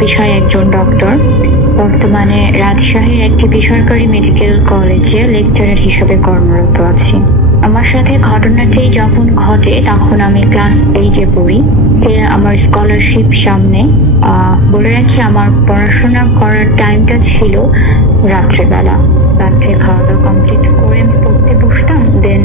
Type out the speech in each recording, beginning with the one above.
পেশায় একজন ডক্টর, বর্তমানে রাজশাহীর একটি বেসরকারি মেডিকেল কলেজে লেকচারার হিসেবে কর্মরত আছি। আমার সাথে ঘটনাটি যখন ঘটে তখন আমি ক্লাস 8-এ পড়ি। আমার স্কলারশিপ সামনে। বলে রাখি, আমার পড়াশোনা করার টাইমটা ছিল রাত্রেবেলা। রাত্রে খাওয়া দাওয়া কমপ্লিট করে আমি পড়তে বসতাম, দেন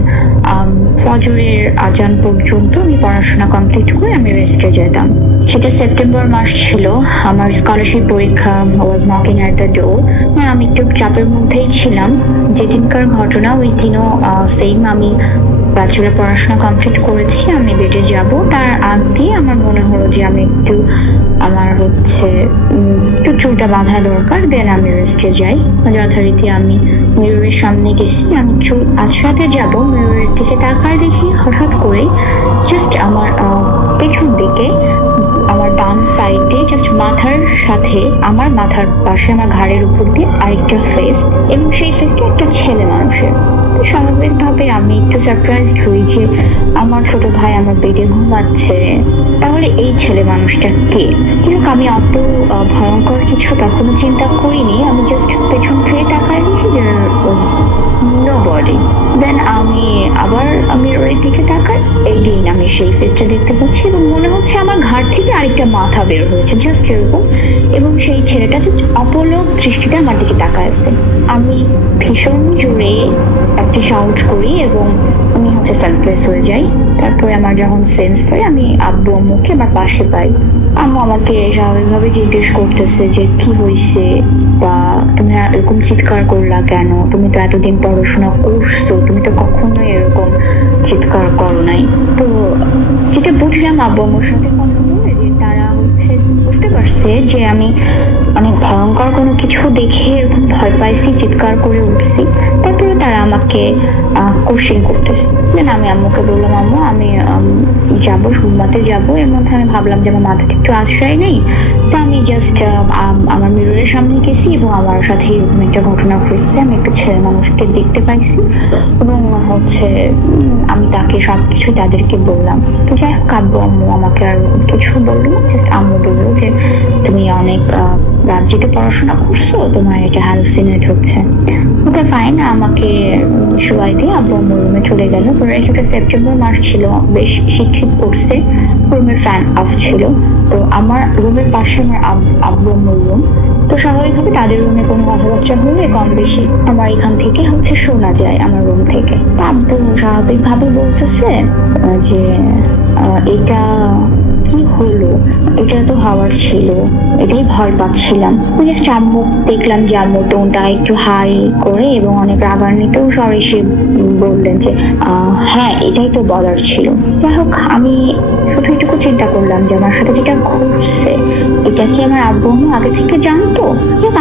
ফজরের আজান পর্যন্ত আমি পড়াশোনা কমপ্লিট করে আমি রেস্টে যেতাম। সেটা সেপ্টেম্বর মাস ছিল। আমার স্কলারশিপ পরীক্ষা ওয়াজ নকিং অ্যাট দ্য ডোর। আমি একটু চাপের মধ্যেই ছিলাম। যেদিনকার ঘটনা ওই দিনও সেম, আমি ব্যাচেলর পড়াশোনা কমপ্লিট করেছি, আমি বেডে যাব, তার আগ দিয়ে আমার মনে হলো যে আমি আমার একটু চুলটা বাঁধা দরকার, দেন আমি রেস্টে যাই। যথারীতি আমি মিররের সামনে গেছি, আমি চুল আছড়াতে যাব, মিররের দিকে তাকায় দেখি হঠাৎ করে জাস্ট আমার পেছন দিকে, আমার ডান সাইডে জাস্ট মাথার সাথে, আমার মাথার পাশে, আমার ঘাড়ের উপর দিয়ে আরেকটা ফেস, এবং সেই ফেসটা একটা ছেলে মানুষের। স্বাভাবিকভাবে আমি একটু সারপ্রাইজড হই যে আমার ছোট ভাই আমার বেডে ঘুমাচ্ছে, তাহলে এই ছেলে মানুষটা কে? কিন্তু আমি অত ভয়ঙ্কর কিছু তখনো চিন্তা করিনি। আমি জাস্ট পেছন ফিরে তাকায় দেখি যে নো বডি। দেন আমি আবার মিররের দিকে তাকাই, এগেইন আমি সেই ফেসটা দেখতে পাচ্ছি, এবং মনে হচ্ছে আমার ঘাড় থেকে আরেকটা মাথা বের হয়েছে, জাস্ট এরকম। এবং সেই ছেলেটা অপলক দৃষ্টিতে আমার দিকে তাকায় আছে। আমি ভীষণ জোরে একটি সাউন্ড করি এবং আমি সেন্সলেস হয়ে যাই। তারপরে আমার যখন সেন্স হয়, আমি আব্বু আম্মুকে আমার পাশে পাই। আম্মু আমাকে স্বাভাবিকভাবে জিজ্ঞেস করতেছে যে কি হয়েছে, বা তুমি এরকম চিৎকার করলা কেন? তুমি তো এতদিন পড়াশোনা করছো, তুমি তো কখনোই এরকম চিৎকার করো নাই। তো যেটা বুঝলাম আব্বু আম্মুর সাথে কথা বলে, যে তারা বুঝতে পারছে যে আমি অনেক ভয়ঙ্কর কোনো কিছু দেখে এরকম ভয় পাইছি, চিৎকার করে উঠছি। তারপরে তারা আমাকে কোশ্চেন করতেছে। দেন আমি আম্মুকে বললাম, আম্মু আমি যাবো, ঘুমাতে যাবো। এর মধ্যে আমি ভাবলাম যে আমার মাথাটা একটু আশ্রয় নেই, তো আমি জাস্ট আমার মিররের সামনে গেছি এবং আমার সাথে এরকম একটা ঘটনা ঘটছে। আমি একটা ছেলে মানুষকে দেখতে পাইছি এবং আমি তাকে সবকিছু তাদেরকে বললাম। তো যাই হোক, আব্বু আম্মু আমাকে আর কিছু বললো না, জাস্ট আম্মু বললো যে তুমি অনেক রাত জেগে পড়াশোনা করছো, তোমার এটা হ্যালুসিনেট হচ্ছে। ওকে ফাইন, আমাকে শোয়াই দিয়ে আব্বু আম্মু রুমে চলে গেল। সেটা সেপ্টেম্বর মাস ছিল, বেশ শীত শীত পড়ছে, রুমের ফ্যান অফ ছিল। তো আমার রুমের পাশে আমার আব্বু আম্মুর রুম। তো স্বাভাবিকভাবে তাদের রুমে কোনো কথাবার্তা হলে কম বেশি আমার এখান থেকে শোনা যায়, আমার রুম থেকে। আব্বু স্বাভাবিকভাবে বলতেছে যে এটা কি হলো, এটা তো হওয়ার ছিল, এটাই ভয় পাচ্ছিলাম। জাস্ট আম্মু দেখলাম যে আম্মু টোনটা একটু হাই করে এবং অনেক রাগান্বিতও স্বরে সে বললেন যে হ্যাঁ এটাই তো বলার ছিল। যাই হোক, আমি শুধু এটুকু চিন্তা করলাম যে আমার সাথে যেটা ঘটছে এটা কি আমার আব্বু আম্মু আগে থেকে জানতো?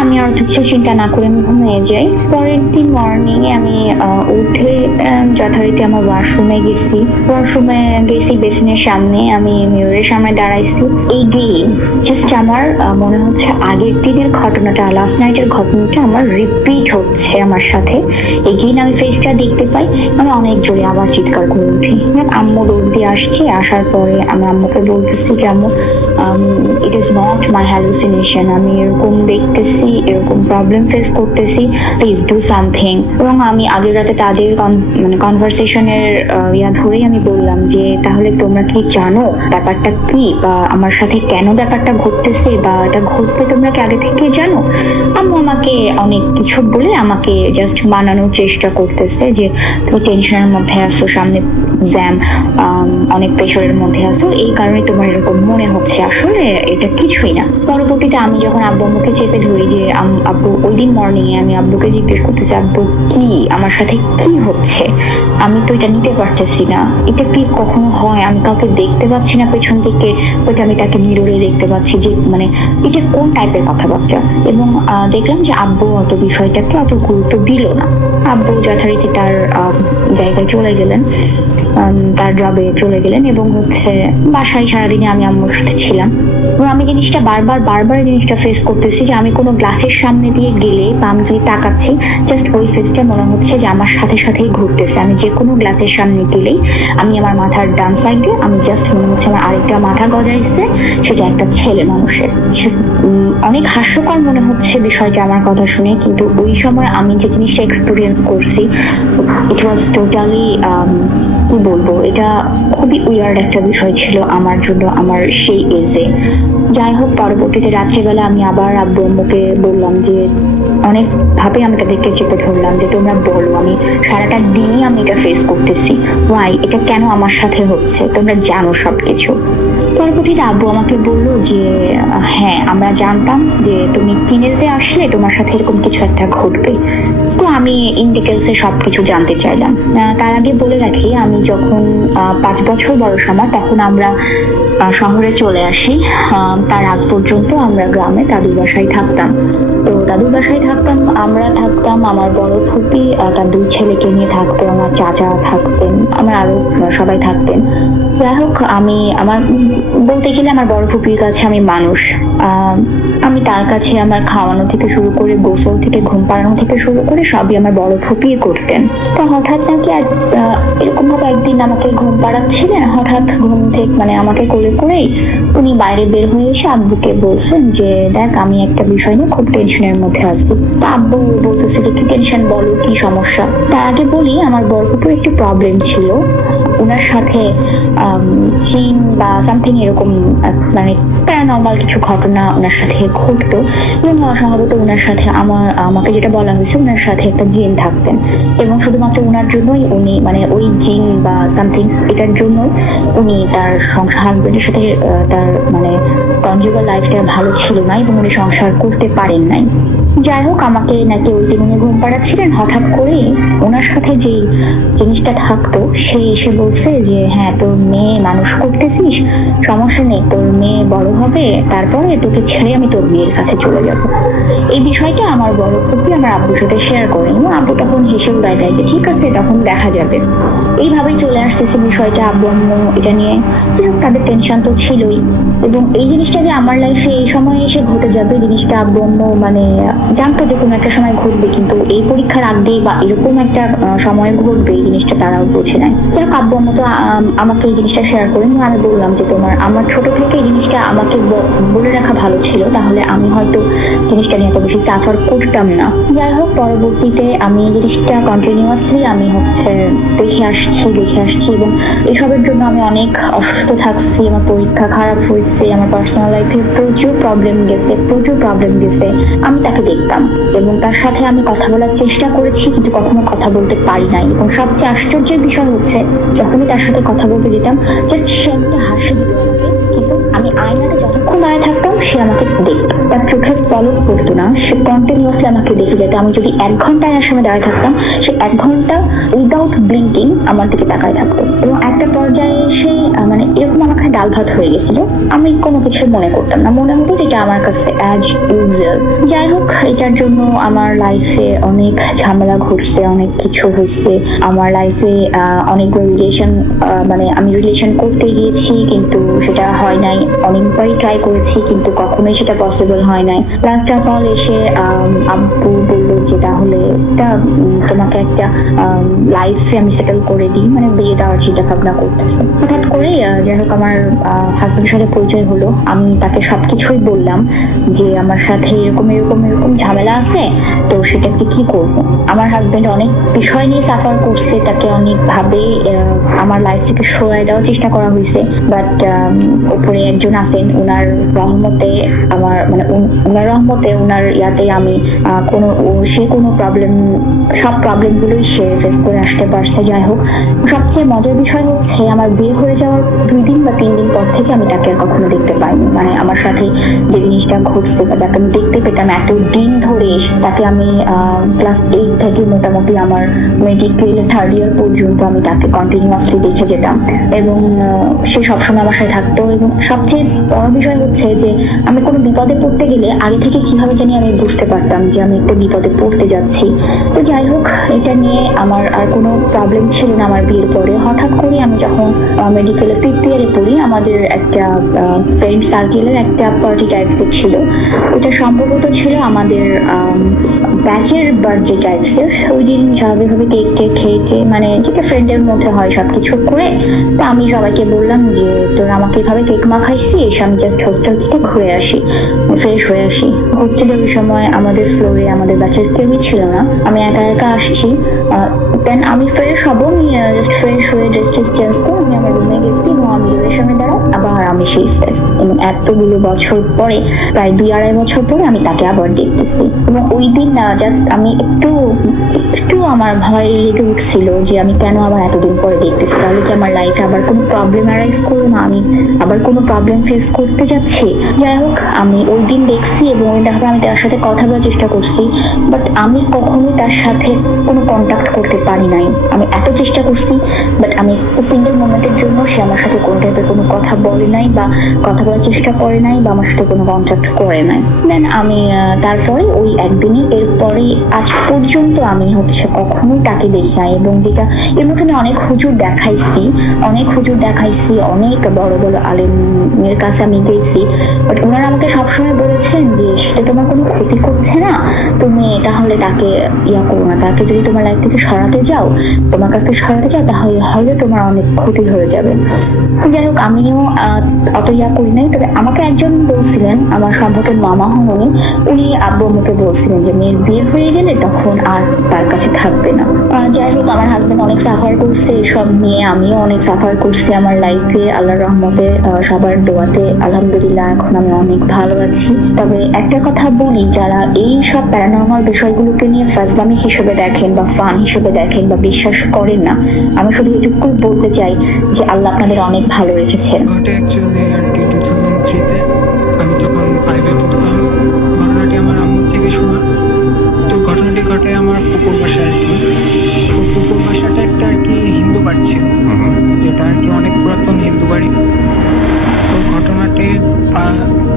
আমি আর কিছু চিন্তা না করে আমি ঘুমিয়ে যাই। পরের দিন মর্নিং এ আমি উঠে যথারীতি আমার ওয়াশরুমে গেছি বেসিনের সামনে, আমি মিররের সামনে দাঁড়াইছি। এই দিন জাস্ট আমার মনে হচ্ছে আগের দিনের ঘটনাটা, লাস্ট নাইটের ঘটনাটা আমার রিপিট হচ্ছে আমার সাথে। এগেইন আমি ফেসটা দেখতে পাই, আমি অনেক জোরে আবার চিৎকার করে উঠি। আম্মু দৌড় দিয়ে আসছে। আসার পরে আমি আম্মুকে বলতেছি যে আম্মু it is not my hallucination, আমি এরকম দেখতেছি, এরকম প্রবলেম ফেস করতেছি, প্লিজ ডু সামথিং। এবং আমি আগের রাতে তাদের কনভারসেশনের ধরেই আমি বললাম যে তাহলে তোমরা কি জানো ব্যাপারটা কি, বা আমার সাথে কেন ব্যাপারটা ঘটতেছে, বা এটা ঘটবে তোমরা কি আগে থেকে জানো? আম্মু আমাকে অনেক কিছু বলে আমাকে জাস্ট মানানোর চেষ্টা করতেছে যে তুমি টেনশনের মধ্যে আছো, সামনে এক্সাম, অনেক প্রেশারের মধ্যে আছো, এই কারণে তোমার এরকম মনে হচ্ছে, আসলে এটা কিছুই না। পরবর্তীতে আমি যখন আব্বু আম্মুকে চেপে ধরি যে আব্বু, ওই দিন মর্নিং এ আমি আব্বুকে জিজ্ঞেস করতেছি, আব্বু কি আমার সাথে কি হচ্ছে, আমি তো এটা নিতে পারতেছি না, এটা কি কখনো হয়? আমি কাউকে দেখতে পাচ্ছি না পেছন থেকে, ওইটা আমি তাকে মিররে দেখতে পাচ্ছি, যে এটা কোন টাইপের কথাবার্তা। এবং দেখলাম যে আব্বু অত বিষয়টাকে অত গুরুত্ব দিল না। আব্বু যথারীতি তার জায়গায় চলে গেলেন, তার জবে চলে গেলেন, এবং বাসায় সারাদিনে আমি আম্মুর সাথে ছিলাম। এবং আমি জিনিসটা বারবার জিনিসটা ফেস করতেছি যে আমি কোনো গ্লাসের সামনে দিয়ে গেলে বা আমি যদি তাকাচ্ছি, জাস্ট ওই ফেসটা মনে হচ্ছে যে আমার সাথে সাথেই ঘুরতেছে। আমি যে কোনো গ্লাসের সামনে গেলেই আমি আমার মাথার ডান সাইডে আমি জাস্ট মনে হচ্ছে আমার আরেকটা মাথা গজাইছে সেটা একটা ছেলে মানুষের। অনেক হাস্যকর মনে হচ্ছে বিষয়টা আমার কথা শুনে, কিন্তু ওই সময় আমি যে জিনিসটা এক্সপিরিয়েন্স করছি ইট ওয়াজ টোটালি কি বলবো, এটা খুবই উইয়ার্ড একটা বিষয় ছিল আমার জন্য আমার সেই এজে। যাই হোক, পরবর্তীতে রাত্রিবেলা আমি আবার আব্বু আম্মুকে বললাম যে অনেক ভাবে আমি তাদেরকে চেপে ধরলাম যে তোমরা বলো, আমি সারাটা দিনই আমি এটা ফেস করতেছি, ওয়াই এটা কেন আমার সাথে হচ্ছে, তোমরা জানো সবকিছু। পরবর্তীতে আব্বু আমাকে বললো যে হ্যাঁ আমরা জানতাম যে তুমি টিনেজে আসলে তোমার সাথে এরকম কিছু একটা ঘটবে। তো আমি ইন ডিটেলসে সবকিছু জানতে চাইলাম। তার আগে বলে রাখি, আমি যখন 5 বছর বয়স আমার, তখন আমরা শহরে চলে আসি। তার আগ পর্যন্ত আমরা গ্রামে দাদুর বাসায় থাকতাম। তো দাদুর বাসায় থাকতাম, আমরা থাকতাম, আমার বড় ফুপি তার 2 ছেলেকে নিয়ে থাকতো, আমার চাচা থাকতেন, আমার আরো সবাই থাকতেন। যাই হোক, আমি আমার বলতে গেলে আমার বড় ফুপির কাছে আমি মানুষ। আমি তার কাছে আমার খাওয়ানো থেকে শুরু করে, গোসল থেকে ঘুম পাড়ানো থেকে শুরু করে সবই আমার বড় ফুপি করতেন। তো হঠাৎ নাকি এরকম ভাবে একদিন আমাকে ঘুম পাড়াচ্ছিলেন, হঠাৎ ঘুম থেকে মানে আমাকে কোলে করেই উনি বাইরে বের হয়ে এসে আব্বুকে বলছেন যে দেখ, আমি একটা বিষয় নিয়ে খুব টেনশনের মধ্যে আছি। তো আব্বু বলতেছে যে কি টেনশন, বলো কি সমস্যা। তার আগে বলি, আমার বড় ফুপুর একটি প্রবলেম ছিল, ওনার সাথে জিন বা সামথিং এরকম মানে প্যারানর্মাল কিছু ঘটনা ওনার সাথে ঘটতো, এবং সম্ভবত ওনার সাথে আমাকে যেটা বলা হয়েছে, ওনার সাথে একটা জিন থাকতেন, এবং শুধুমাত্র ওনার জন্যই উনি মানে ওই জিন বা সামথিং এটার জন্য উনি তার হাজবেন্ডের সাথে তার মানে কনজুগাল লাইফটা ভালো ছিল না, এবং উনি সংসার করতে পারেন নাই। যাই হোক, আমাকে নাকি ওই দিন উনি ঘুম পাড়াচ্ছিলেন, হঠাৎ করে ওনার সাথে যে জিনিসটা থাকতো সে এসে বলছে যে হ্যাঁ তোর মেয়ে মানুষ করতেছিস, সমস্যা নেই, তোর মেয়ে বড় হবে, তারপরে তোকে ছেড়ে আমি তোর মেয়ের কাছে চলে যাব। এই বিষয়টা আমার বড় ফুপি আমার আব্বুর সাথে শেয়ার করেন, আব্বু তখন হেসে উড়ায় দেয় যে ঠিক আছে, তখন দেখা যাবে। এইভাবেই চলে আসতেছে বিষয়টা। আব্বু আম্মু এটা নিয়ে তাদের টেনশন তো ছিলই, এবং এই জিনিসটা যে আমার লাইফে এই সময় এসে ঘটে যাবে জিনিসটা আব্বু আম্মু মানে জানতো যে কোনো একটা সময় ঘটবে, কিন্তু এই পরীক্ষার আগে বা এরকম একটা সময় ঘটবে এই জিনিসটা তারাও বোঝে নাই। যাই হোক, আব্বু আম্মু তো আমাকে এই জিনিসটা শেয়ার করেন। আমি বললাম যে আমার ছোট থেকে এই জিনিসটা আমাকে বলে রাখা ভালো ছিল, তাহলে আমি হয়তো জিনিসটা নিয়ে এত বেশি সাফার করতাম না। যাই হোক, পরবর্তীতে আমি এই জিনিসটা কন্টিনিউয়াসলি আমি দেখে আসছি, এবং এসবের জন্য আমি অনেক অসুস্থ থাকছি, আমার পরীক্ষা খারাপ হয়েছে, আমার পার্সোনাল লাইফে প্রচুর প্রবলেম গেছে। আমি তাকে দেখতাম এবং তার সাথে আমি কথা বলার চেষ্টা করেছি, কিন্তু কখনো কথা বলতে পারি নাই। এবং সবচেয়ে আশ্চর্যের বিষয় হচ্ছে, যখনই তার সাথে কথা বলতে যেতাম জাস্ট সে একটা হাসি দিত আমাকে, কিন্তু আমি আয়নাতে যতক্ষণ দাঁড়িয়ে থাকতাম সে আমাকে দেখতো, তার চোখের পলক পড়তো না, সে কন্টিনিউয়াসলি আমাকে দেখে যেত। আমি যদি 1 ঘন্টা আয়নার সামনে দাঁড়িয়ে থাকতাম, সে 1 ঘন্টা উইদাউট ব্লিঙ্কিং আমার দিকে তাকায় থাকতো। এবং একটা পর্যায়ে এসে মানে এরকম আমার কাছে ডাল ভাত হয়ে গেছিল, আমি কোনো কিছু মনে করতাম না, মনে হতো এটা আমার কাছে অ্যাজ ইউজুয়াল। যাই হোক, এটার জন্য আমার লাইফে অনেক ঝামেলা ঘটছে, অনেক কিছু হচ্ছে আমার লাইফে। অনেকগুলো রিলেশন মানে আমি রিলেশন করতে গিয়েছি, কিন্তু সেটা হয় নাই। অনেকবারই ট্রাই করেছি, কিন্তু কখনোই সেটা পসিবল হয় নাই। লাস্ট অফ অল এসে আব্বু বললো যে তাহলে তোমাকে একটা লাইফে আমি সেটেল করে দিই, মানে বিয়ে দেওয়ার চিন্তা ভাবনা করতেছে। হঠাৎ করে যাই হোক আমার হাজবেন্ডের সাথে পরিচয় হলো। আমি তাকে সবকিছুই বললাম যে আমার সাথে এরকম ঝামেলা আছে, তো সেটাকে কি করবো। আমার হাজবেন্ড অনেক বিষয় নিয়ে সাফার করছে, তাকে অনেক ভাবে আমার লাইফ থেকে সরাই দেওয়ার চেষ্টা করা হয়েছে, বাট উপরে একজন আছেন, উনার রহমতে আমার মানে উনার রহমতে উনার ইয়াতে আমি সে কোনো প্রবলেম, সব প্রবলেম গুলোই সে ফেস করে আসতে পারছে। যাই হোক, সবচেয়ে মজার বিষয় হচ্ছে আমার বিয়ে হয়ে যাওয়ার 2 দিন বা 3 দিন পর থেকে আমি তাকে আর কখনো দেখতে পাইনি। মানে আমার সাথে যে জিনিসটা ঘটছে তাকে আমি দেখতে পেতাম এত দিন ধরে, তাকে আমি ক্লাস 8 থেকে মোটামুটি আমার মেডিকেল 3rd ইয়ার পর্যন্ত আমি তাকে কন্টিনিউয়াসলি দেখে যেতাম, এবং সে সবসময় আমার সাথে থাকতো। এবং সবচেয়ে বড় বিষয় হচ্ছে যে আমি কোনো বিপদে পড়তে গেলে আগে থেকে কিভাবে জানি আমি বুঝতে পারতাম যে আমি একটা বিপদে পড়তে যাচ্ছি। তো যাই হোক, এটা নিয়ে আমার আর কোনো প্রবলেম ছিল না আমার বিয়ের পরে। হঠাৎ করে আমি যখন মেডিকেলের 5th ইয়ারে পড়ি, আমাদের একটা ফ্রেন্ড সার্কেলের একটা পার্টি টাইপের ছিল, ছিল। ওটা সম্ভবত ছিল আমাদের ব্যাচের বার্থডে টাইপস। ওই দিন স্বাভাবিকভাবে কেক টেক খেয়েছে, মানে যেটা ফ্রেন্ডের মধ্যে হয় সবকিছু করে। তা আমি সবাইকে বললাম যে তোরা আমাকে এভাবে কেক মাখাইছিস, আমি জাস্ট হোস্টেল থেকে ঘুরে আসি, ফ্রেশ হয়ে আসি। হোস্টেলে ওই সময় আমাদের ফ্লোরে আমাদের ব্যাচের কেউই ছিল না, আমি একা একা আসছি। দেন আমি ফ্রেশ হবো, আমি জাস্ট ফ্রেশ হয়ে জাস্ট চেঞ্জ করে আমি আমার রুমে গেছি এবং আমি ডোরের সামনে দাঁড়াই, আবার আমি সেই ফ্রেশ। এবং এতগুলো বছর পরে, প্রায় 2-2.5 বছর পরে আমি তাকে আবার দেখতেছি। এবং ওই দিন জাস্ট আমি একটু আমার ভয় লেগে উঠছিল যে আমি কেন আবার এতদিন পরে দেখতেছি, তাহলে কি আমার লাইফে আবার কোনো প্রবলেম অ্যারাইজ করবো না, আমি আবার কোনো প্রবলেম ফেস করতে যাচ্ছি। যাই হোক, আমি ওই দিন দেখছি এবং ওই দেখাতে আমি তার সাথে কথা বলার চেষ্টা করছি, বাট আমি কখনোই তার সাথে কোনো কন্ট্যাক্ট করতে পারি নাই। আমি এত চেষ্টা করছি, বাট আমি সিঙ্গেল মোমেন্টের জন্য সে আমার সাথে কোনো টাইপের কোনো কথা বলে নাই বা কথা বলার চেষ্টা করে নাই বা আমার সাথে কোনো কন্ট্যাক্ট করে নাই। দেন আমি তারপরে ওই একদিনই, এরপরে আজ পর্যন্ত আমি কখনোই তাকে দেখি নাই। এবং যেটা এর মধ্যে অনেক হুজুর দেখাইছি, অনেক বড় বড় আলেমের কাছে আমি গেছি, বাট ওনারা আমাকে সবসময় বলেছেন যে সেটা তোমার কোনো ক্ষতি করছে না, তুমি তাহলে তাকে করো না, তাকে যদি তোমার লাইফ থেকে সরাতে যাও, তোমার কাছে সরাতে যাও, তাহলে হয়তো তোমার অনেক ক্ষতি হয়ে যাবে। যাই হোক, আমিও অত করি নাই। তবে আমাকে একজন বলছিলেন, আমার সম্পর্কের মামা হন উনি আব্বু আমাকে বলছিলেন যে মেয়ের বিয়ে হয়ে গেলে তখন আর তার কাছে থাকবে না। যাই হোক, আমার হাজবেন্ড অনেক সাফার করছে এসব নিয়ে, আমিও অনেক সাফার করছি আমার লাইফে। আল্লাহর রহমতে, সবার দোয়াতে আলহামদুলিল্লাহ এখন আমি অনেক ভালো আছি। তবে একটা কথা বলি, যারা এই সব প্যারানর্মাল বিষয়গুলোকে নিয়ে ফাজলামি হিসেবে দেখেন বা ফান হিসেবে দেখেন বা বিশ্বাস করেন না, আমি শুধু এটুকু বলতে চাই যে আল্লাহ আপনাদের অনেক ভালো রেখেছেন। আমি যখন 5-এ পড়তাম, ঘটনাটি আমার আম্মুর থেকে শোনা। তো ঘটনাটি ঘটে আমার পুকুর বাসায় আর কি। তো পুকুর বাসাটা একটা আর কি হিন্দু বাড়ি ছিল, যেটা আর কি অনেক পুরাতন হিন্দু বাড়ি। তো ঘটনাটি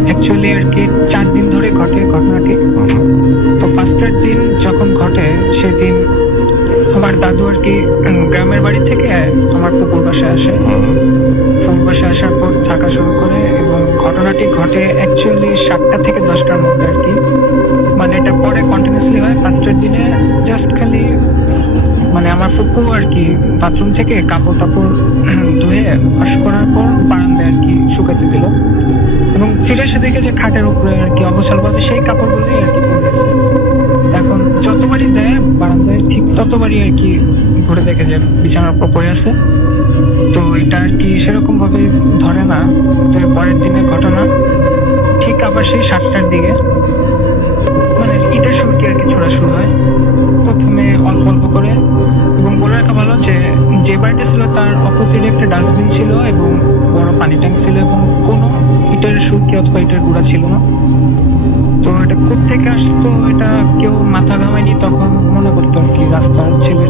অ্যাকচুয়ালি আর কি 4 দিন ধরে ঘটে ঘটনাটি। তো 5টার দিন যখন ঘটে, সেদিন আমার দাদু আর কি গ্রামের বাড়ি থেকে আমার পুকুর বাসায় আসে। পুকুর বাসায় আসার পর থাকা শুরু করে এবং ঘটনাটি ঘটে অ্যাকচুয়ালি 7টা থেকে 10টার মধ্যে আর কি। মানে এটা পরে কন্টিনিউসলি হয়। 5টার দিনে জাস্ট খালি মানে আমার ফুপু আর কি বাথরুম থেকে কাপড় টাপড় ধুয়ে ওয়াশ করার পর বারান্দায় আর কি শুকাতে দিল এবং ফিরে এসে দেখে যে খাটের উপরে আর কি অগোছালভাবে সেই কাপড়গুলোই আর কি পড়ে আছে। এখন যতবারই দেয় বারান্দায়, ঠিক ততবারই আর কি ঘুরে দেখে যে বিছানার উপর পড়ে আছে। তো এটা আর কি সেরকম ভাবে ধরে না। তো পরের দিনের ঘটনা ঠিক আবার সেই 7টার দিকে মানে ইটের সুরকি আর কি ছোড়া শুরু হয়। প্রথমে অল্প অল্প করে, এবং বলে রাখা ভালো যে বাড়িটা ছিল তার অপোজিটে একটা ডাস্টবিন ছিল এবং বড় পানি ট্যাঙ্ক ছিল এবং কোনো ইটের সুরকি অথবা ইটের গুঁড়া ছিল না। তো এটা কোত্থেকে আসতো এটা কেউ মাথা ঘামায়নি, তখন মনে করতো আর কি রাস্তার ছেলে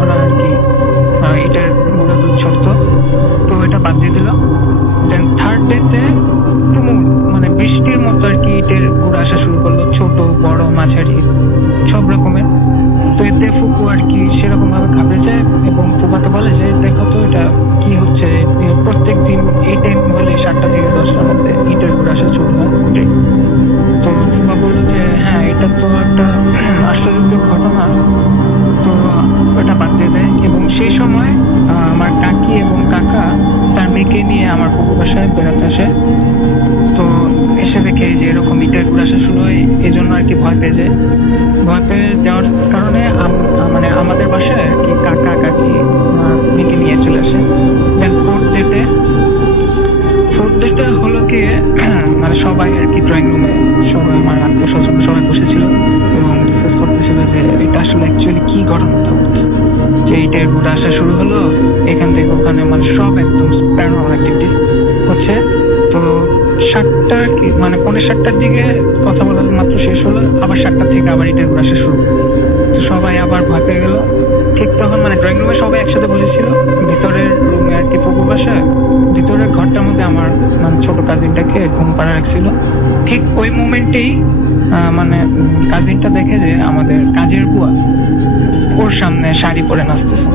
ওরা আর কি ইটের গুঁড়া ছড়তো। তো এটা বাদ দিয়ে দিল। দেন 3rd ডেতে মানে বৃষ্টির মতো আর কি ইটের গুঁড়া আসা শুরু করলো, ছোট বড় মাঝারি সব রকমের। তো এতে ফুপু আর কি সেরকম ভাবে ঘাবড়ে যায় এবং ফুপাতে বলে যে দেখো তো এটা কি হচ্ছে, প্রত্যেক দিন এই টাইম হলে 7টা থেকে 10টার মধ্যে ইটের গুঁড়া আসা শুরু হয়। তো ফুপা বললো যে হ্যাঁ, এটা তো একটা আশ্চর্য ঘটনা। তো ওটা বাদ দিয়ে দেয় এবং সেই সময় আমার কাকি এবং কাকা তার মেয়েকে নিয়ে আমার পুকুর বাসায় বেড়াতে আসে। তো এসে দেখে যে এরকম ইটের গুঁড়া আসা শুরু হয়, এই জন্য আর কি ভয় পেয়ে যায়। ভয় পেয়ে যাওয়ার কারণে মানে আমাদের বাসায় আর কি কাকা কাকি মেয়েকে নিয়ে চলে আসে। দেন 4th ডেটা হলো কি মানে সবাই আর কি ড্রয়িং রুমে, সবাই আমার আত্মীয় স্বজন সবাই বসেছিল এবং ডিসকাস করতেছিল যে এটা আসলে অ্যাকচুয়ালি কি ঘটনাটা হচ্ছে, যে ইটের গুঁড়া আসা শুরু হলো এখান থেকে ওখানে, মানে সব একদম প্যারানর্মাল অ্যাক্টিভিটি হচ্ছে। তো 7টা মানে 7:45টার দিকে কথা বলা মাত্র শেষ হলো, আবার 7টা থেকে আবার ইটের গুঁড়া আসা শুরু। তো সবাই আবার ভয় পেয়ে গেল। ঠিক তখন মানে ড্রয়িং রুমে সবাই একসাথে বসেছিল, ভিতরের রুমে আর কি পুকুর বাসায় ভিতরের ঘরটার মধ্যে আমার মানে ছোট কাজিনটাকে ঘুম পাড়া রাখছিল। ঠিক ওই মোমেন্টেই মানে কাজিনটা দেখে যে আমাদের কাজের বুয়া ওর সামনে শাড়ি পরে নাচতেছে।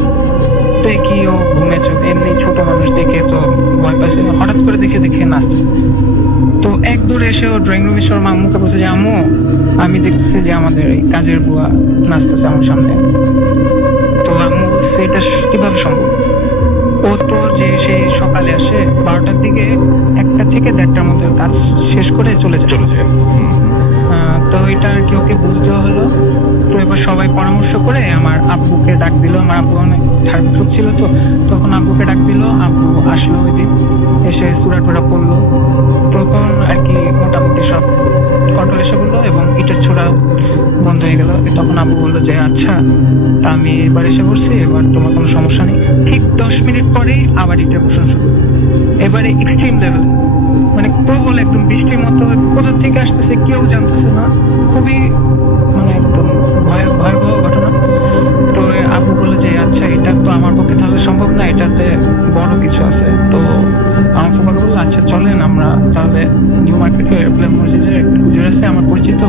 তো দেখি ও ঘুমে চোখে, এমনি ছোট মানুষ দেখে তো ভয় পাচ্ছে, হঠাৎ করে দেখে নাচছে। তো এক দূরে এসে ও ড্রয়িং রুমে ওর আম্মুকে বলছে যে আম্মু, আমি দেখতেছি যে আমাদের এই কাজের বুয়া নাচতেছে আমার সামনে। তো আম্মু বলছে এটা কিভাবে সম্ভব? ও তো যে সেই সকালে আসে 12টার দিকে, 1টা থেকে 1:30টার মধ্যে কাজ শেষ করে চলে যায়। তো এটা আর কি ওকে বুঝতে হলো। তো এবার সবাই পরামর্শ করে আমার আব্বুকে ডাক দিল। আমার আব্বু অনেক ঠাকুর ছিল, তো তখন আব্বুকে ডাক দিল। আব্বু আসলো ওই দিন, এসে সুরা টুরা পড়লো। তখন আর কি মোটামুটি সব কন্ট্রোল এসে বললো এবং ইটের ছোড়া বন্ধ হয়ে গেল। তখন আব্বু বললো যে আচ্ছা, তা আমি এবার এসে বলছি, এবার তোমার কোনো সমস্যা নেই। ঠিক 10 মিনিট পরেই আবার ইটের বসানো শুরু। এবারে এক্সট্রিম লেভেল, মানে প্রবল একদম বৃষ্টির মতো, কোথা থেকে আসতেছে কেউ জানতেছে না। খুবই মানে একদম ভয়াবহ ঘটনা। তো আব্বু বললো যে আচ্ছা, এটা তো আমার পক্ষে তাহলে সম্ভব না, এটাতে বড় কিছু আছে। তো আমার ফুফা বললো আচ্ছা চলেন আমরা তাহলে নিউ মার্কেটে এয়ারপ্লেন মসজিদের একটা হুজুর আছে আমার পরিচিত,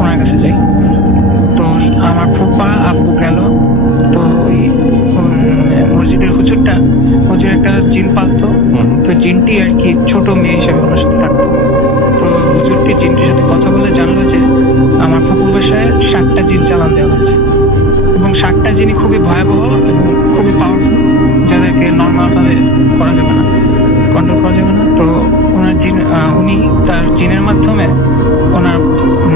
ওনার কাছে যাই। তো আমার ফুফা আব্বু গেল। তো ওই মসজিদের হুজুর একটা জিন পালতো। তো জিনটি আর কি ছোট মেয়ে হিসেবে ওনার সাথে থাকতো। তো হুজুরটি জিনটির সাথে কথা বলে জানলো যে আমার ফুপুর বাসায় 7টা জিন চালান দেওয়া হচ্ছে এবং 7টা জিনই খুবই ভয়াবহ এবং খুবই পাওয়ারফুল, যাদেরকে নর্মাল ভাবে করা যাবে না, কন্ট্রোল করা যাবে না। তো ওনার উনি তার জিনের মাধ্যমে ওনার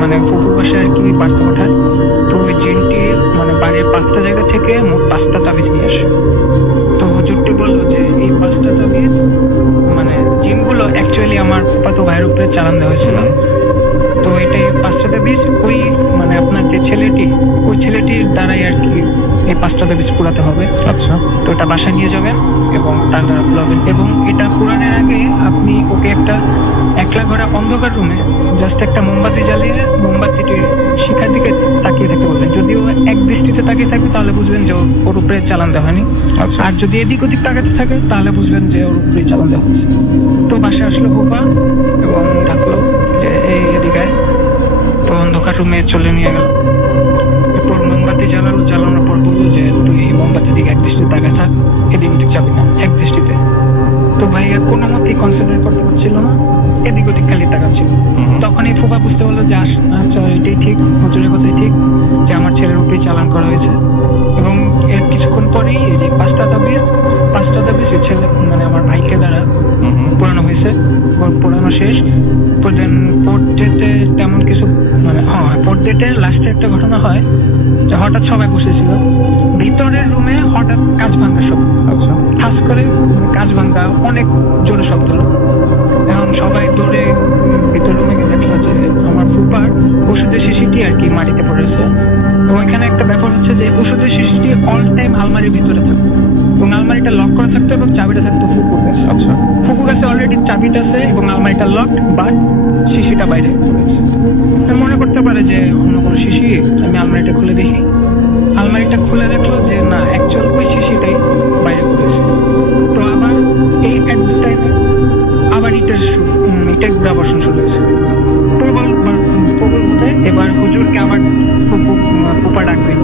মানে ফুপুর বাসায় আর কি বার্তা পাঠায়। তো ওই জিনটি মানে বাড়ির 5টা জায়গা থেকে মোট 5টা তাবিজ নিয়ে আসে। তো হুজুরটি বললো যে এই 5টা তাবিজ মানে জিনগুলো অ্যাকচুয়ালি আমার ফুফাতো ভাইয়ের উপরে চালান দেওয়া হয়েছিল। তো এটাই 5টা তাবিজ ওই মানে আপনার যে ছেলেটি, ওই ছেলেটির দ্বারাই আর কি এই 5টা তাবিজ পুরাতে হবে। আচ্ছা, তো এটা বাসায় নিয়ে যাবেন এবং তার দ্বারা পুরাবেন। এবং এটা পুরানোর আগে আপনি ওকে একটা একলা ঘরে অন্ধকার রুমে জাস্ট একটা মোমবাতি জ্বালিয়ে মোমবাতিটির শিখার দিকে তাকিয়ে থাকতে বলবেন। যদি ও এক দৃষ্টিতে তাকিয়ে থাকে তাহলে বুঝবেন যে ওর উপরে চালান দেওয়া হয়নি। আর যদি এদিক ওদিক তাকাতে থাকে তাহলে বুঝবেন যে ওর উপরে চালান দেওয়া হচ্ছে। তো বাসায় আসলো ফুফা এবং ডাকলো যে এই এদিকে। তো অন্ধকার রুমে চলে নিয়ে গেল। এরপর মোমবাতি জ্বালানোর পর বললো যে তুই মোমবাতির দিকে এক দৃষ্টিতে তাকায় থাক, এদিক ওদিক যাবি না, এক দৃষ্টিতে। তো ভাইয়া কোনো মতেই কনসেন্ট্রেট করতে পারছিল না, এদিক ওদিক খালি তাকাচ্ছিল। তখন এই ফুফা বুঝতে পারলো যে আচ্ছা এটাই ঠিক, হুজুরের কথাই ঠিক, যে আমার ছেলের উপরেই চালান করা হয়েছে। এবং এর কিছুক্ষণ পরেই এই যে 5টা তাবিজ ছেলে মানে আমার ভাইকে দ্বারা পোড়ানো হয়েছে। পোড়ানো শেষ। পোর্ট ডেটে তেমন কিছু মানে পোর্ট ডেটে লাস্টে একটা ঘটনা হয় যে হঠাৎ সবাই বসেছিল, ভিতরের রুমে হঠাৎ কাঁচ ভাঙা শব্দ। আচ্ছা, খাস করে কাঁচ ভাঙা অনেক জোরে শব্দ হলো। এখন সবাই দৌড়ে ভিতর রুমে গিয়ে দেখলো যে আমার ফুপার ওষুধের শিশিটি আর কি মাটিতে পড়েছে। তো ওইখানে একটা ব্যাপার হচ্ছে যে ওষুধের শিশিটি অল টাইম আলমারির ভিতরে থাকতো এবং আলমারিটা লক করা থাকতো এবং চাবিটা থাকতো ফুপুর কাছে। আচ্ছা, ফুপুর কাছে অলরেডি চাবিটা আছে এবং আলমারিটা লক, বাট শিশিটা বাইরে পড়েছে। মনে করতে পারে যে অন্য কোনো শিশি, আমি আলমারিটা খুলে দেখি। আলমারিটা খুলে দেখলো যে না, অ্যাকচুয়াল ওই শিশিটাই বাইরে পড়েছে। তো আবার এই এক টাইমে আবার ইটের গুড়া বসানো শুরু হয়েছে। প্রবল বোধে এবার হুজুরকে আবার ফুপা ডাক দিল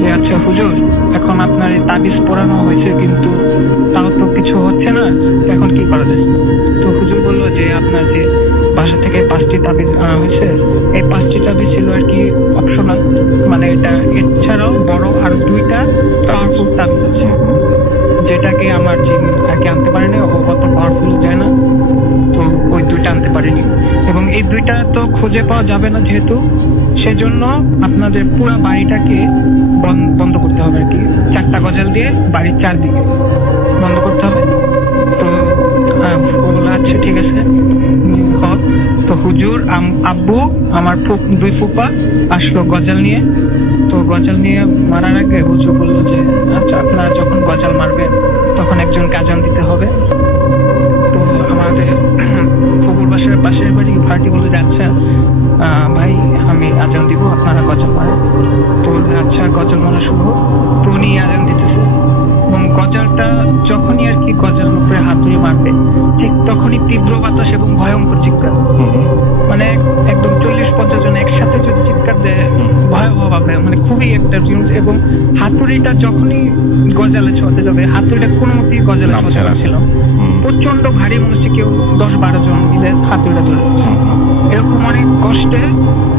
যে আচ্ছা হুজুর, এখন আপনার এই তাবিজ পড়ানো হয়েছে কিন্তু তাও তো কিছু হচ্ছে না, এখন কি করা যায়? তো হুজুর বললো যে আপনার যে বাসা থেকে 5টি তাবিজ আনা হয়েছে, এই 5টি তাবিজ ছিল আর কি অপশনাল, মানে এটা এছাড়াও বড় আর 2টা পাওয়ারফুল তাবিজ আছে যেটাকে আমার জিন আর কি আনতে পারেনি, ও অত পাওয়ারফুল যায় না। তো ওই 2টা আনতে পারেনি এবং এই 2টা তো খুঁজে পাওয়া যাবে না, যেহেতু সেজন্য আপনাদের পুরো বাড়িটাকে বন্ধ করতে হবে আর কি। 4টা গজাল দিয়ে বাড়ির 4 দিকে বন্ধ করতে হবে। তো বললো আচ্ছা ঠিক আছে। তো হুজুর, আব্বু, আমার 2 ফুপা আসলো গজাল নিয়ে। তো গজাল নিয়ে মারার আগে হুজুর বললো যে আচ্ছা আপনারা যখন গজাল মারবেন তখন একজনকে আজান দিতে হবে। তো আমাদের ফুপুর বাসার পাশের বাড়ি পার্টি বলে যে আচ্ছা ভাই আমি আজান দিব, আপনারা গজাল মারেন। তো আচ্ছা গজাল মারা শুরু হোক। তো উনি আজান দিতেছে এবং গজালটা যখনই আর কি গজালের উপরে হাত ধরে মারবে ঠিক তখনই তীব্র বাতাস এবং ভয়ঙ্কর চিৎকার, মানে একদম 40-50 জন একসাথে যদি চিৎকার দেয় ভয়াবহ ভাবে, মানে খুবই সেই একটা জিনিস। এবং হাতুড়িটা যখনই গজালে ছোঁয়াতে যাবে, হাতুড়িটা কোনো মতেই গজালে ছোঁয়াতে পারছিল। প্রচন্ড ভারী, মনে হচ্ছে কেউ 10-12 জন মিলে হাতুড়িটা ধরে। এরকম অনেক কষ্টে,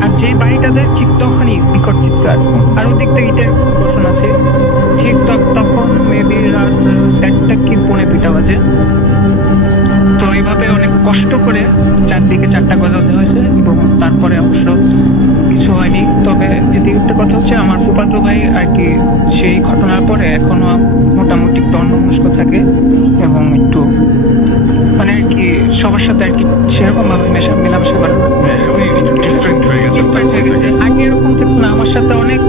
আর যে বাড়িটাতে ঠিক তখনই বিকট চিৎকার, আর ওদিক থেকে ইটের বসন আছে। ঠিক তখন মেবি রাত 1টা কি 1:45 বাজে। তো এইভাবে অনেক কষ্ট করে চারদিকে 4টা গজাতে হয়েছে, এবং তারপরে অবশ্য কিছু হয়নি। তবে এদিকে একটা কথা হচ্ছে, আমার ফুফাতো ভাই আর কি সেই ঘটনার পরে এখনো মোটামুটি একটু অন্যমনস্ক থাকে, এবং একটু মানে আর কি সবার সাথে আর কি সেরকম ভাবে মেলামেশা করে না। ডিফারেন্ট হয়ে গেছে। আগে এরকম থাকতো না, আমার সাথে অনেক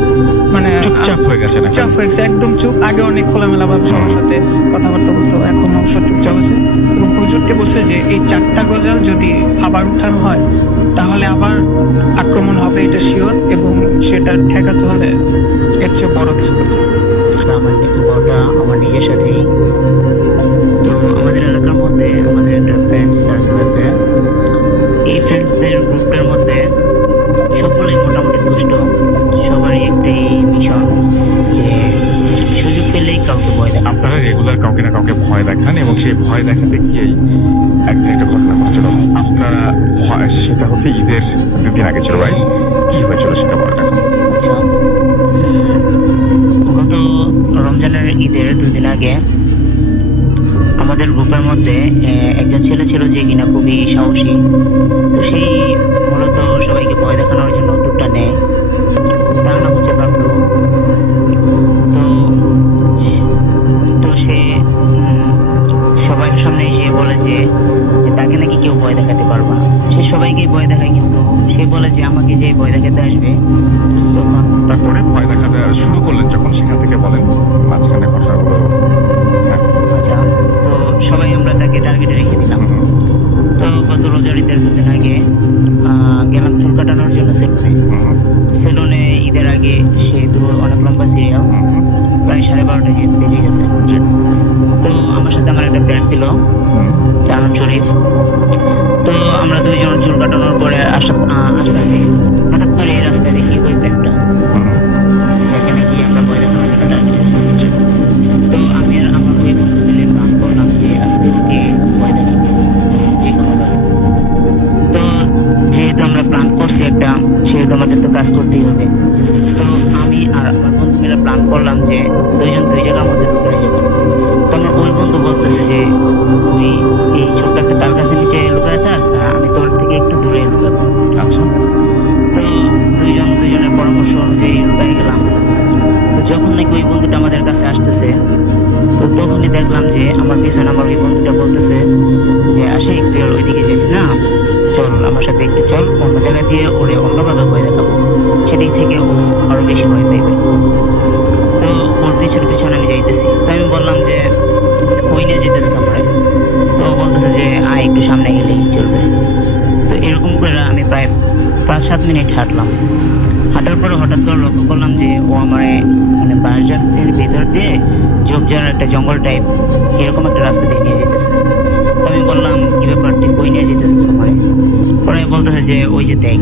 মানে চুপচাপ হয়ে গেছে না? চুপচাপ হয়েছে, একদম চুপ। আগে অনেক খোলামেলা ভাবে সবার সাথে কথাবার্তা বলতো, এখন অবশ্য চুপচাপ হয়েছে। এবং হুজুরকে বলছে যে এই 4টা গজাল যদি আবার উঠানো হয় তাহলে আবার আক্রমণ হবে, এটা শিওর, এবং সেটা ঠেকাতে হলে এর চেয়ে বড় কিছু করতে হবে। আমার বড়টা আমার নিজের সাথেই। তো আমাদের এলাকার মধ্যে আমাদের একটা ফ্রেন্ড সার্কেল আছে। এই ফ্রেন্ডসদের গ্রুপটার মধ্যে সকলেই মোটামুটি দুষ্ট। সবারই একটাই মিশন যে সুযোগ পেলেই কাউকে ভয় দেখানো। আপনারা রেগুলার কাউকে না কাউকে ভয় দেখান, এবং সেই ভয় দেখাতে গিয়েই একদিন একটা ঘটনা ঘটেছিল। আপনারা সেটা হচ্ছে ঈদের 2 দিন আগে ছিল, রাইট? কি হয়েছিল সেটা বলেন এখন। আচ্ছা, গত রমজানের ঈদের 2 দিন আগে আমাদের গ্রুপের মধ্যে একজন ছেলে ছিল যে কিনা খুবই সাহসী। তো সেই মূলত সবাইকে ভয় দেখানোর জন্য উদ্যোগটা নেয়। তার নাম হচ্ছে বাবলু। তো তো সে সবার সামনে এসে বলে যে তাকে নাকি কেউ ভয় দেখাতে পারবে না। সে সবাইকেই ভয় দেখায়, কিন্তু সে বলে যে আমাকে যে ভয় দেখাতে আসবে তখন। তারপরে ভয় দেখাতে শুরু করলেন যখন, সেখান থেকে বলেন মাঝখানে কথাগুলো। হ্যাঁ। আচ্ছা, তো সবাই আমরা তাকে টার্গেটে রেখে দিলাম। তো গত রোজার ঈদের 2 দিন আগে গেলাম চুল কাটানোর জন্য সেলুনে। সেলুনে ঈদের আগে সে দূর অনেক লম্বা সিরিয়াল, প্রায় 12:30 বেজে গেছে। তো আমার সাথে আমার একটা ফ্রেন্ড ছিল জাহান শরীফ। তো আমরা 2 জন চুল কাটানোর পরে আসতেছি, হঠাৎ করে এই রাস্তায় দেখি ওই ফ্রেন্ডটা এখানে কি আমরা ভয় দেখানোর জন্য টার্গেটে। তো আমি আর আমার ওই বন্ধু মিলে প্ল্যান করলাম যে আজকে ওকে ভয় দেখাবো যে কোনোভাবে। তো যেহেতু আমরা প্ল্যান করছি একটা, সেহেতু আমাদের তো কাজ করতেই হবে। তো আমি আর আমার বন্ধু মিলে প্ল্যান করলাম যে 2 জন 2 জায়গার মধ্যে ঢুকে যাবো। তো আমার ওই বন্ধু বলতেছে যে তুই এই ছোট্ট একটা তার কাছে নিচে লুকায় থাক, আমি তোর থেকে একটু দূরে লুকাবো। আচ্ছা। তো 2 জন 2 জনের পরামর্শ অনুযায়ী লুকায় গেলাম। তো যখন নাকি ওই বন্ধুটা আমাদের কাছে আসতেছে, তো তখনই দেখলাম যে আমার পিছনে আমার ওই বন্ধুটা বলতেছে যে আসে একটু ওইদিকে যাবি না, চল আমার সাথে একটু চল, অন্য জায়গা দিয়ে ওরে অন্যভাবে ভয় দেখাবো, সেদিক থেকে ও আরো বেশি ভয় পাইবে। তো ওর পিছনে পিছনে আমি যাইতেছি। তো আমি বললাম যে কই নিয়ে যেতেছি তোমরা? তো ও বলতেছে যে আয় একটু সামনে গেলেই চলবে। তো এরকম করে আমি প্রায় 5-7 মিনিট হাঁটলাম। হাঁটার পরে হঠাৎ করে লক্ষ্য করলাম যে ও আমার মানে বাজারের ভেতর দিয়ে ঝোপঝাড় একটা জঙ্গল টাইপ এরকম একটা রাস্তা দিয়ে নিয়ে যেতেছে। তো আমি বললাম কি ব্যাপার, তুই কই নিয়ে যেতেছে তোমার? পরে বলতেছে যে ওই যে দেখ,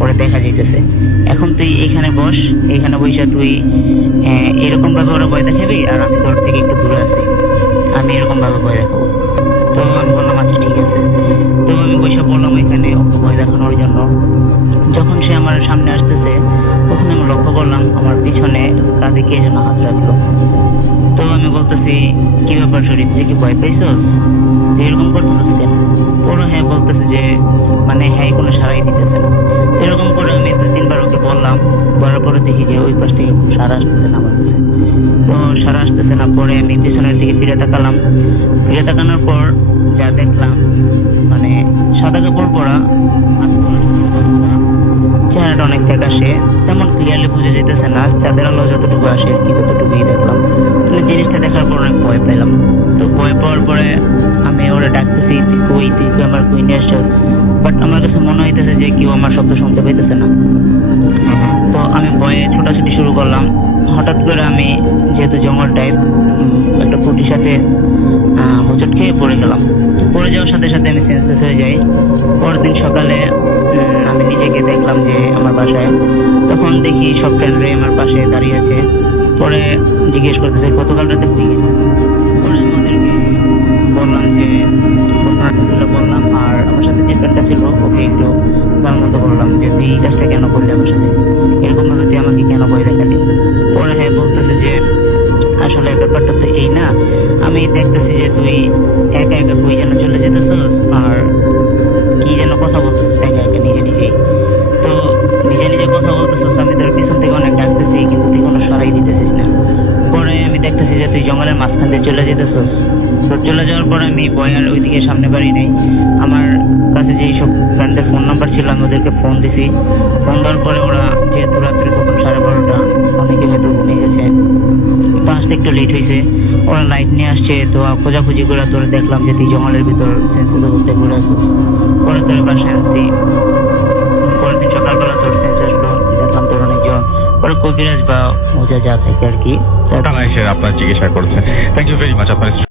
ওরা দেখা যাইতেছে। এখন তুই এখানে বস, এখানে বসে তুই এরকম ভাবে ওরা ভয় দেখাবি, আর আমি তোর থেকে একটু দূরে আছি, আমি এরকম ভাবে ভয় দেখাবো। তো আমি বললাম আচ্ছা ঠিক আছে। তো আমি বসে বললাম এখানে ওকে ভয় দেখানোর জন্য। যখন সে আমার সামনে আসতেছে তখন আমি লক্ষ্য করলাম আমার পিছনে কাঁধে কে যেন হাত রাখলো। তো আমি বলতেছি কি ব্যাপার শরীফ, তুই কি ভয় পাইছো, তুই এরকম করতেছিস কেন? ওরা হ্যাঁ বলতেছে যে মানে হ্যাঁ কোনো সারাই দিতেছে না। এরকম করে আমি 2-3 বার ওকে বললাম, বলার পরে দেখি যে ওই পাশ থেকে সারা আসতেছে না আমার কাছে। তো সারা আসতেছে না, পরে আমি পিছনের দিকে ফিরে তাকালাম। ফিরে তাকানোর পর যা দেখলাম, মানে সাদা কাপড় পরা, চেহারাটা অনেক ফ্যাকাশে, তেমন ক্লিয়ারলি বোঝা যেতেছে না, চাঁদের আলো যতটুকু আসে কি ততটুকুই দেখলাম। মানে জিনিসটা দেখার পর অনেক ভয় পেলাম। তো ভয় পাওয়ার পরে আমি ওরা ডাকতেছি তুই আমার কই নিয়ে আসছো, বাট আমার কাছে মনে হইতেছে যে কেউ আমার শব্দ শুনতে পাইতেছে না। তো আমি ভয়ে ছোটাছুটি শুরু করলাম। হঠাৎ করে আমি যেহেতু জঙ্গল টাইপ একটা খুঁটির সাথে হোঁচট খেয়ে পড়ে গেলাম। পড়ে যাওয়ার সাথে সাথে আমি সেন্সলেস হয়ে যাই। পরের দিন সকালে আমি নিজেকে দেখলাম যে আমার বাসায়। তখন দেখি সব ফ্রেন্ডরাই আমার পাশে দাঁড়িয়ে আছে। পরে জিজ্ঞেস করতেছে গতকাল রাতে কই গেলি? পরে আমি ওদেরকে বললাম যে ঘটনাটা বললাম, আর আমার সাথে যে ফ্রেন্ডটা ছিল ওকে একটু ভালো মতো বললাম যে তুই এই কাজটা কেন করলি আমার সাথে, এরকম ভাবে তুই আমাকে কেন ভয় দেখালি। পরে হ্যাঁ বলতেছে যে আসলে ব্যাপারটা তো এই না, আমি দেখতেছি যে তুই একা একা কই যেন চলে যেতেছস আর কি যেন কথা বলতেছিস একা একা নিজে নিজেই। তো নিজে নিজে কথা বলতেছিস, আমি তোর পিছন থেকে অনেক ডাকতেছি কিন্তু তুই কোনো সাড়াই দিতেছিস না। পরে আমি দেখতেছি যে তুই জঙ্গলের মাঝখান দিয়ে চলে যেতেছস। তো চলে যাওয়ার পর আমি ভয় আর ওইদিকে সামনে বাড়ি নেই। আমার কাছে যেই সব ফ্রেন্ডদের ফোন নাম্বার ছিল আমি ওদেরকে ফোন দিছি। ফোন দেওয়ার পরে ওরা যেহেতু রাত্রে তখন 12:30, অনেকে হয়তো ঘুমিয়ে গেছে, তো আসতে একটু লেট হয়েছে। ওরা লাইট নিয়ে আসছে, তো খোঁজাখুঁজি করে তোরা দেখলাম যে তুই জঙ্গলের ভিতর সেন্সেস অবস্থায় ঘুরে আসছিস। পরে তোর বাসায় আনছি। পরের দিন সকালবেলা তোর সেন্স আসলো, দেখলাম তোর অনেকজন পরে কবিরাজ বা ওঝা যা থাকে আর কি তারা এসে আপনার চিকিৎসা করছে। থ্যাংক ইউ ভেরি মাচ আপনার